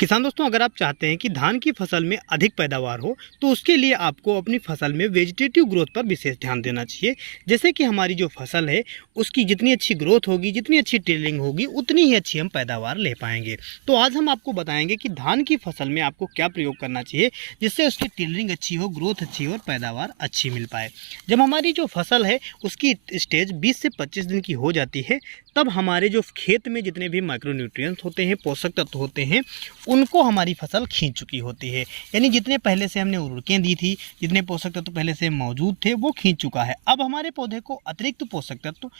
किसान दोस्तों, अगर आप चाहते हैं कि धान की फसल में अधिक पैदावार हो तो उसके लिए आपको अपनी फसल में वेजिटेटिव ग्रोथ पर विशेष ध्यान देना चाहिए। जैसे कि हमारी जो फसल है उसकी जितनी अच्छी ग्रोथ होगी, जितनी अच्छी टिलिंग होगी, उतनी ही अच्छी हम पैदावार ले पाएंगे। तो आज हम आपको बताएंगे कि धान की फसल में आपको क्या प्रयोग करना चाहिए जिससे उसकी टिलिंग अच्छी हो, ग्रोथ अच्छी हो और पैदावार अच्छी मिल पाए। जब हमारी जो फसल है उसकी स्टेज 20 से 25 दिन की हो जाती है, तब हमारे जो खेत में जितने भी माइक्रोन्यूट्रिएंट्स होते हैं, पोषक तत्व होते हैं, उनको हमारी फसल खींच चुकी होती है। यानी जितने पहले से हमने उर्वरकें दी थी, जितने पोषक तत्व पहले से मौजूद थे, वो खींच चुका है। अब हमारे पौधे को अतिरिक्त पोषक तत्व,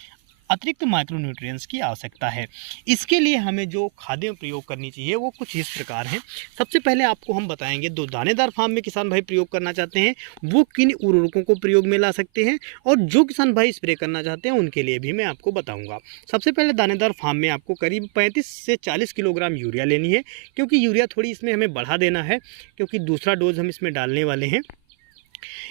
अतिरिक्त माइक्रोन्यूट्रिएंट्स की आवश्यकता है। इसके लिए हमें जो खादें प्रयोग करनी चाहिए वो कुछ इस प्रकार हैं। सबसे पहले आपको हम बताएंगे, दो दानेदार फार्म में किसान भाई प्रयोग करना चाहते हैं वो किन उर्वरकों को प्रयोग में ला सकते हैं, और जो किसान भाई स्प्रे करना चाहते हैं उनके लिए भी मैं आपको बताऊंगा। सबसे पहले दानेदार फार्म में आपको करीब 35 से 40 किलोग्राम यूरिया लेनी है, क्योंकि यूरिया थोड़ी इसमें हमें बढ़ा देना है, क्योंकि दूसरा डोज हम इसमें डालने वाले हैं।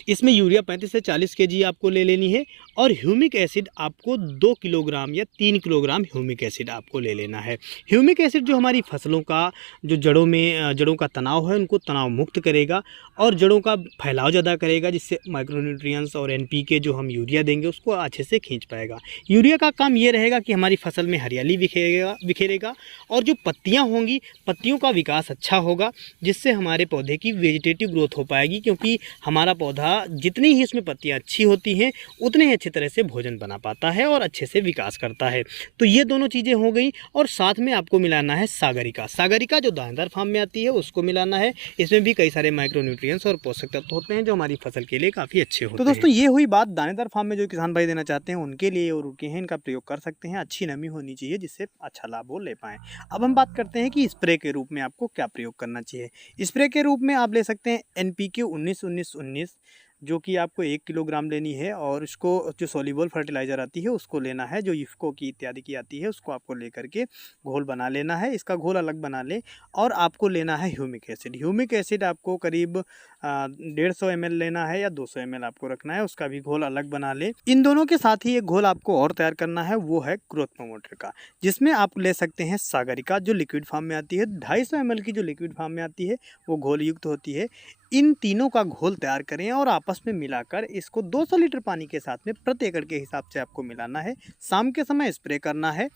इसमें यूरिया 35 से 40 केजी आपको ले लेनी है, और ह्यूमिक एसिड आपको 2 किलोग्राम या 3 किलोग्राम ह्यूमिक एसिड आपको ले लेना है। ह्यूमिक एसिड जो हमारी फसलों का जो जड़ों का तनाव है उनको तनाव मुक्त करेगा और जड़ों का फैलाव ज़्यादा करेगा, जिससे माइक्रोन्यूट्रिएंट्स और NPK जो हम यूरिया देंगे उसको अच्छे से खींच पाएगा। यूरिया का काम ये रहेगा कि हमारी फसल में हरियाली बिखेरेगा और जो पत्तियाँ होंगी, पत्तियों का विकास अच्छा होगा, जिससे हमारे पौधे की वेजिटेटिव ग्रोथ हो पाएगी, क्योंकि हमारा पौधा जितनी ही उसमें पत्तियाँ अच्छी होती हैं उतने ही अच्छी तरह से भोजन बना पाता है और अच्छे से विकास करता है। तो ये दोनों चीज़ें हो गई, और साथ में आपको मिलाना है सागरिका जो दानेदार फार्म में आती है उसको मिलाना है। इसमें भी कई सारे माइक्रोन्यूट्रिएंट्स और पोषक तत्व होते हैं जो हमारी फसल के लिए काफ़ी अच्छे होते हैं। तो दोस्तों, ये हुई बात दानेदार फार्म में जो किसान भाई देना चाहते हैं उनके लिए उर्वरकें हैं, इनका प्रयोग कर सकते हैं। अच्छी नमी होनी चाहिए जिससे अच्छा लाभ वो ले पाएँ। अब हम बात करते हैं कि स्प्रे के रूप में आपको क्या प्रयोग करना चाहिए। स्प्रे के रूप में आप ले सकते हैं NPK 19-19-19, जो कि आपको 1 किलोग्राम लेनी है, और इसको जो सोल्यूबल फर्टिलाइज़र आती है उसको लेना है, जो इफ्को की इत्यादि की आती है उसको आपको लेकर के घोल बना लेना है। इसका घोल अलग बना लें, और आपको लेना है ह्यूमिक एसिड। ह्यूमिक एसिड आपको करीब 150 ml लेना है या 200 ml आपको रखना है, उसका भी घोल अलग बना लें। इन दोनों के साथ ही एक घोल आपको और तैयार करना है, वो है ग्रोथ प्रमोटर का, जिसमें आप ले सकते हैं सागरिका जो लिक्विड फॉर्म में आती है। 250 ml की जो लिक्विड फॉर्म में आती है वो घोल युक्त होती है। इन तीनों का घोल तैयार करें और आपस में मिलाकर इसको 200 लीटर पानी के साथ में प्रति एकड़ के हिसाब से आपको मिलाना है। शाम के समय स्प्रे करना है,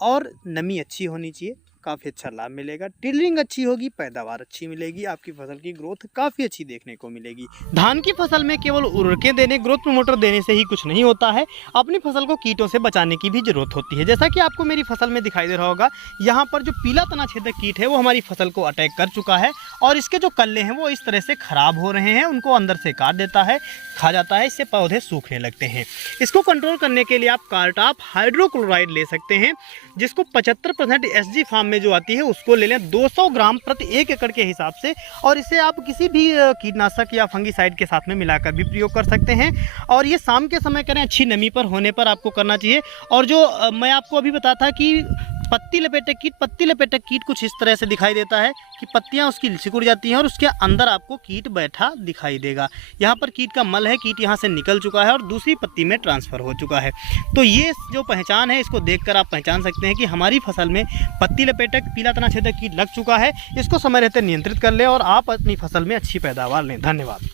और नमी अच्छी होनी चाहिए, काफ़ी अच्छा लाभ मिलेगा। टिलिंग अच्छी होगी, पैदावार अच्छी मिलेगी, आपकी फसल की ग्रोथ काफ़ी अच्छी देखने को मिलेगी। धान की फसल में केवल उर्वरकें देने, ग्रोथ प्रमोटर देने से ही कुछ नहीं होता है, अपनी फसल को कीटों से बचाने की भी जरूरत होती है। जैसा कि आपको मेरी फसल में दिखाई दे रहा होगा, यहाँ पर जो पीला तना छेदक कीट है वो हमारी फसल को अटैक कर चुका है, और इसके जो कल्ले हैं वो इस तरह से खराब हो रहे हैं, उनको अंदर से काट देता है, खा जाता है, इससे पौधे सूखने लगते हैं। इसको कंट्रोल करने के लिए आप कार्टाप हाइड्रोक्लोराइड ले सकते हैं, जिसको 75% SG फार्म में जो आती है उसको ले लें 200 ग्राम प्रति 1 एकड़ के हिसाब से, और इसे आप किसी भी कीटनाशक या फंगीसाइड के साथ में मिलाकर भी प्रयोग कर सकते हैं। और ये शाम के समय करें, अच्छी नमी पर होने पर आपको करना चाहिए। और जो मैं आपको अभी बताता था कि पत्ती लपेटक कीट कुछ इस तरह से दिखाई देता है कि पत्तियां उसकी सिकुड़ जाती हैं और उसके अंदर आपको कीट बैठा दिखाई देगा। यहाँ पर कीट का मल है, कीट यहाँ से निकल चुका है और दूसरी पत्ती में ट्रांसफ़र हो चुका है। तो ये जो पहचान है, इसको देखकर आप पहचान सकते हैं कि हमारी फसल में पत्ती लपेटक, पीला तना छेदक कीट लग चुका है। इसको समय रहते नियंत्रित कर ले और आप अपनी फसल में अच्छी पैदावार लें। धन्यवाद।